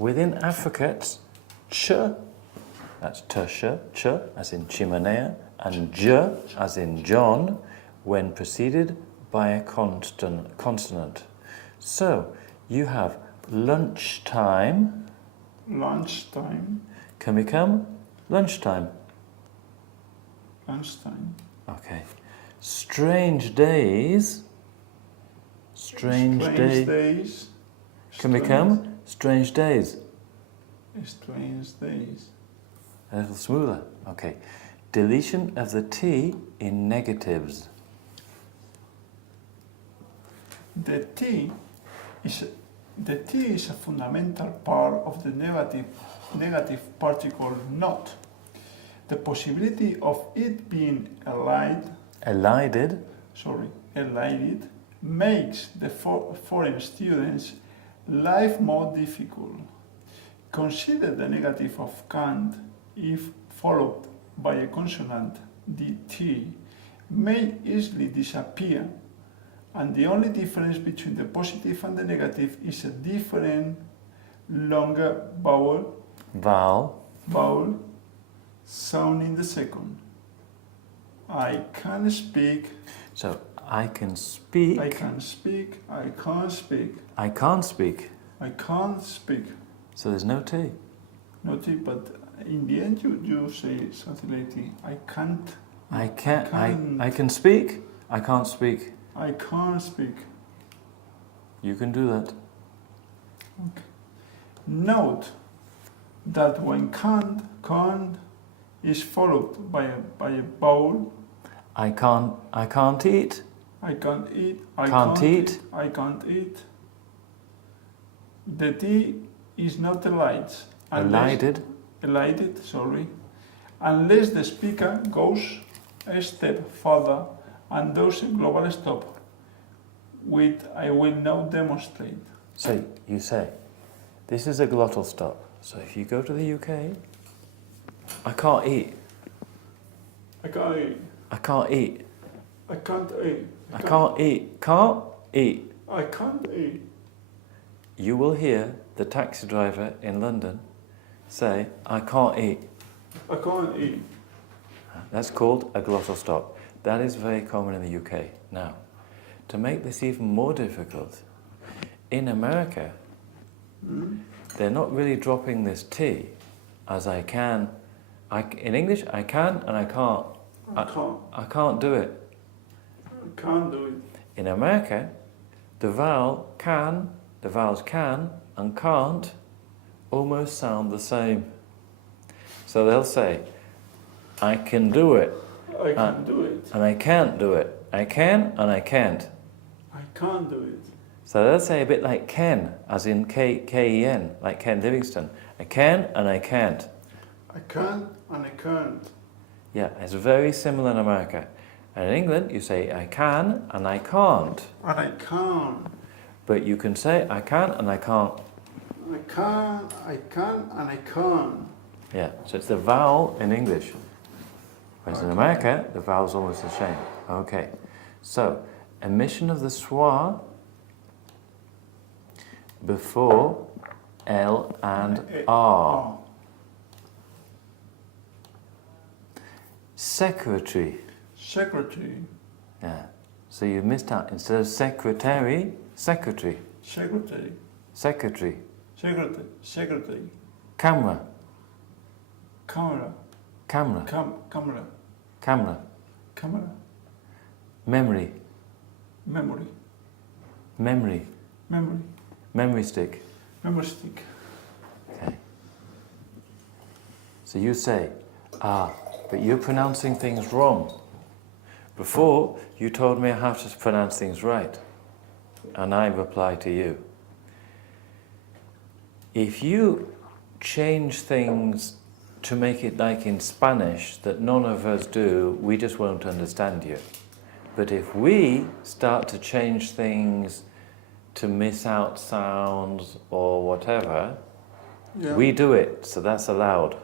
within affricates, ch, that's ch, as in chimenea, and j, as in John, when preceded by a consonant. So, you have lunchtime. Lunchtime. Can become lunchtime. Lunchtime. Okay. Strange days. Strange days. Can become strange days. Strange days. A little smoother. Okay. Deletion of the T in negatives. The T is a fundamental part of the negative particle not. The possibility of it being elided makes the foreign students' life more difficult. Consider the negative of can't if followed by a consonant. The T may easily disappear, and the only difference between the positive and the negative is a different, longer vowel sound in the second. I can speak. So I can speak. I can speak. I can't speak. I can't speak. I can't speak. So there's no T. No T, but in the end you say something like T. I can't. I can speak. I can't speak. I can't speak. You can do that. Okay. Note that when can't is followed by a vowel. I can't eat. I can't eat. I can't eat. I can't eat. The T is not elided, unless the speaker goes a step further and does a global stop, which I will now demonstrate. So you say, this is a glottal stop. So if you go to the UK, I can't eat. I can't eat. I can't eat. I can't eat. I can't eat. Can't eat. I can't eat. You will hear the taxi driver in London say, I can't eat. I can't eat. That's called a glottal stop. That is very common in the UK. Now, to make this even more difficult, in America, they're not really dropping this T as I can. In English, I can and I can't. I can't do it. I can't do it. In America, the vowels can and can't almost sound the same. So they'll say, I can do it. I can do it. And I can't do it. I can and I can't. I can't do it. So they'll say a bit like Ken, as in K-E-N, like Ken Livingstone. I can and I can't. I can and I can't. Yeah, it's very similar in America. And in England, you say I can and I can't. And I can't. But you can say I can and I can't. I can and I can't. Yeah, so it's the vowel in English. Whereas in America, the vowel's almost the same. Okay, so emission of the schwa before L and R. Secretary. Secretary. Yeah, so you missed out. Instead of secretary, secretary. Secretary. Secretary. Secretary. Secretary. Camera. Camera. Camera. Camera. Camera. Camera. Memory. Memory. Memory. Memory. Memory stick. Memory stick. Okay. So you say, but you're pronouncing things wrong. Before, you told me how to pronounce things right. And I reply to you. If you change things to make it like in Spanish that none of us do, we just won't understand you. But if we start to change things to miss out sounds or whatever, we do it, so that's allowed.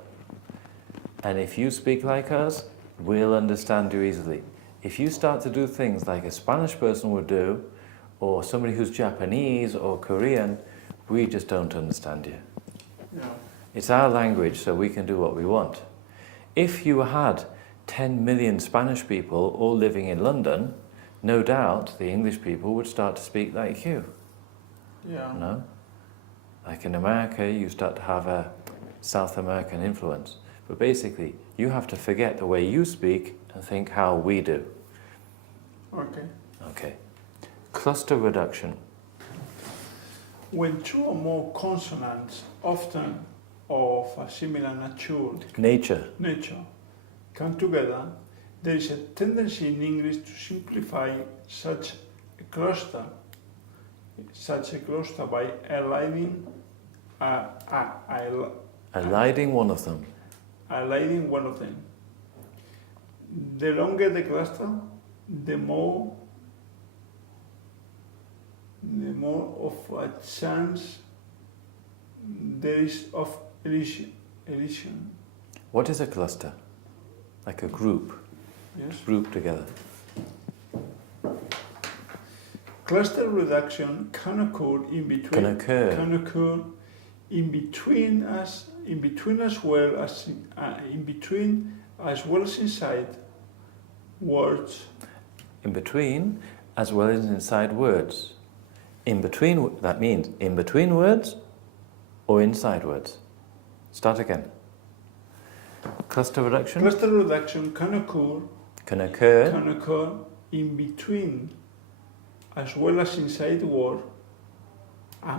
And if you speak like us, we'll understand you easily. If you start to do things like a Spanish person would do, or somebody who's Japanese or Korean, we just don't understand you. Yeah. It's our language, so we can do what we want. If you had 10 million Spanish people all living in London, no doubt the English people would start to speak like you. Yeah. No? Like in America, you start to have a South American influence. But basically, you have to forget the way you speak and think how we do. Okay. Okay. Cluster reduction. When two or more consonants, often of a similar nature, come together, there is a tendency in English to simplify such a cluster by eliding Eliding one of them. eliding one of them. The longer the cluster, the more of a chance there is of elision. What is a cluster? Like a group. Yes. Group together. Cluster reduction can occur in between. Can occur. Can occur in between as well as inside words. In between, as well as inside words. In between, that means in between words or inside words. Start again. Cluster reduction. Cluster reduction can occur. Can occur. Can occur in between as well as inside words.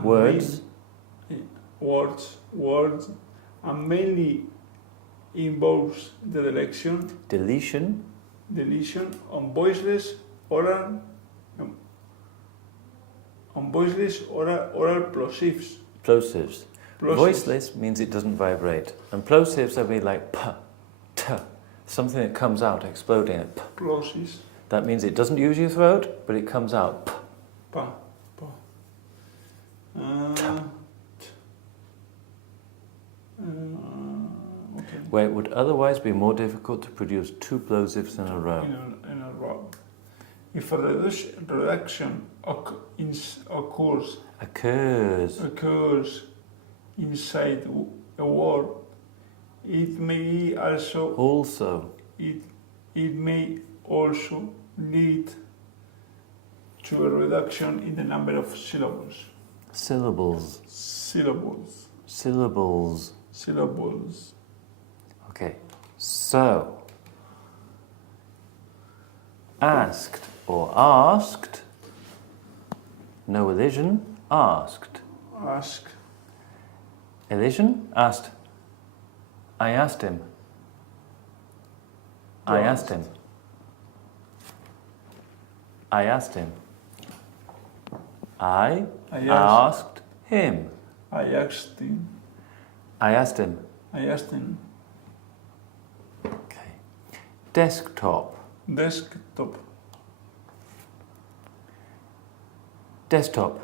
Words. Words, and mainly involves the deletion on voiceless oral plosives. Plosives. Voiceless means it doesn't vibrate. And plosives are be like p, t, something that comes out, exploding at p. Plosives. That means it doesn't use your throat, but it comes out p. Pa. Okay. Where it would otherwise be more difficult to produce two plosives in a row. In a row. If a reduction occurs inside a word, it may also lead to a reduction in the number of syllables. Syllables. Okay, so asked or asked, no elision, asked. Elision, asked. I asked him. I asked him. I asked him. I asked him. I asked him. I asked him. I asked him. Okay. Desktop. Desktop. Desktop.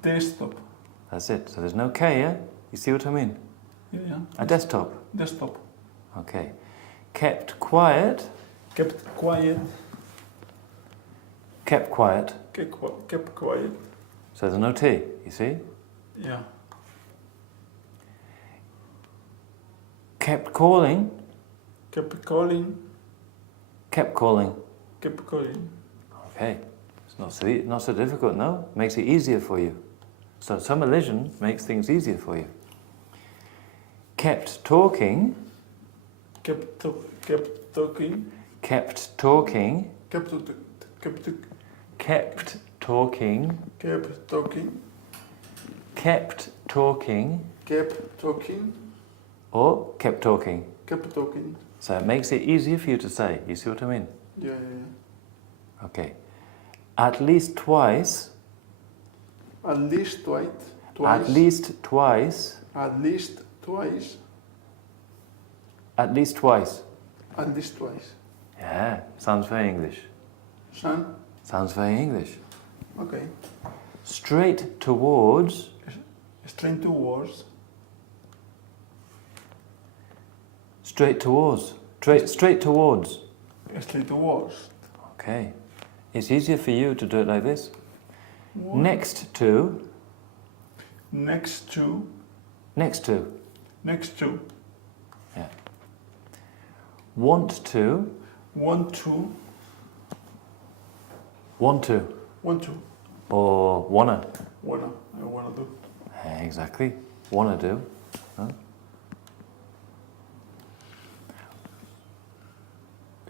Desktop. That's it. So there's no K here. You see what I mean? Yeah. A desktop. Desktop. Okay. Kept quiet. Kept quiet. Kept quiet. Kept quiet. So there's no T, you see? Yeah. Kept calling. Kept calling. Kept calling. Kept calling. Okay. It's not so difficult, no? Makes it easier for you. So some elision makes things easier for you. Kept talking. Kept talking. Kept talking. Kept talking. Kept talking. Kept talking. Kept talking. Kept talking. Or kept talking. Kept talking. So it makes it easier for you to say. You see what I mean? Yeah. Okay. At least twice. At least twice. At least twice. At least twice. At least twice. At least twice. Yeah, sounds very English. Sounds very English. Okay. Straight towards. Straight towards. Straight towards. Straight towards. Straight towards. Okay. It's easier for you to do it like this. What? Next to. Next to. Next to. Next to. Yeah. Want to. Want to. Want to. Want to. Or wanna. Wanna. I wanna do. Exactly. Wanna do. Huh?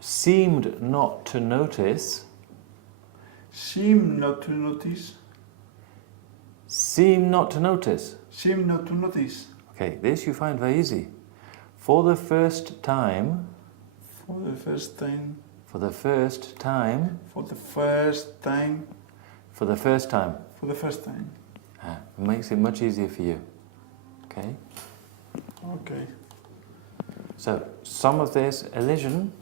Seemed not to notice. Seem not to notice. Seem not to notice. Seem not to notice. Okay, this you find very easy. For the first time. For the first time. For the first time. For the first time. For the first time. For the first time. It makes it much easier for you. Okay? Okay. So, some of this elision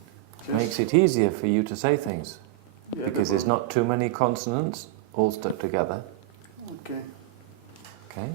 makes it easier for you to say things. Yeah, because there's not too many consonants all stuck together. Okay. Okay?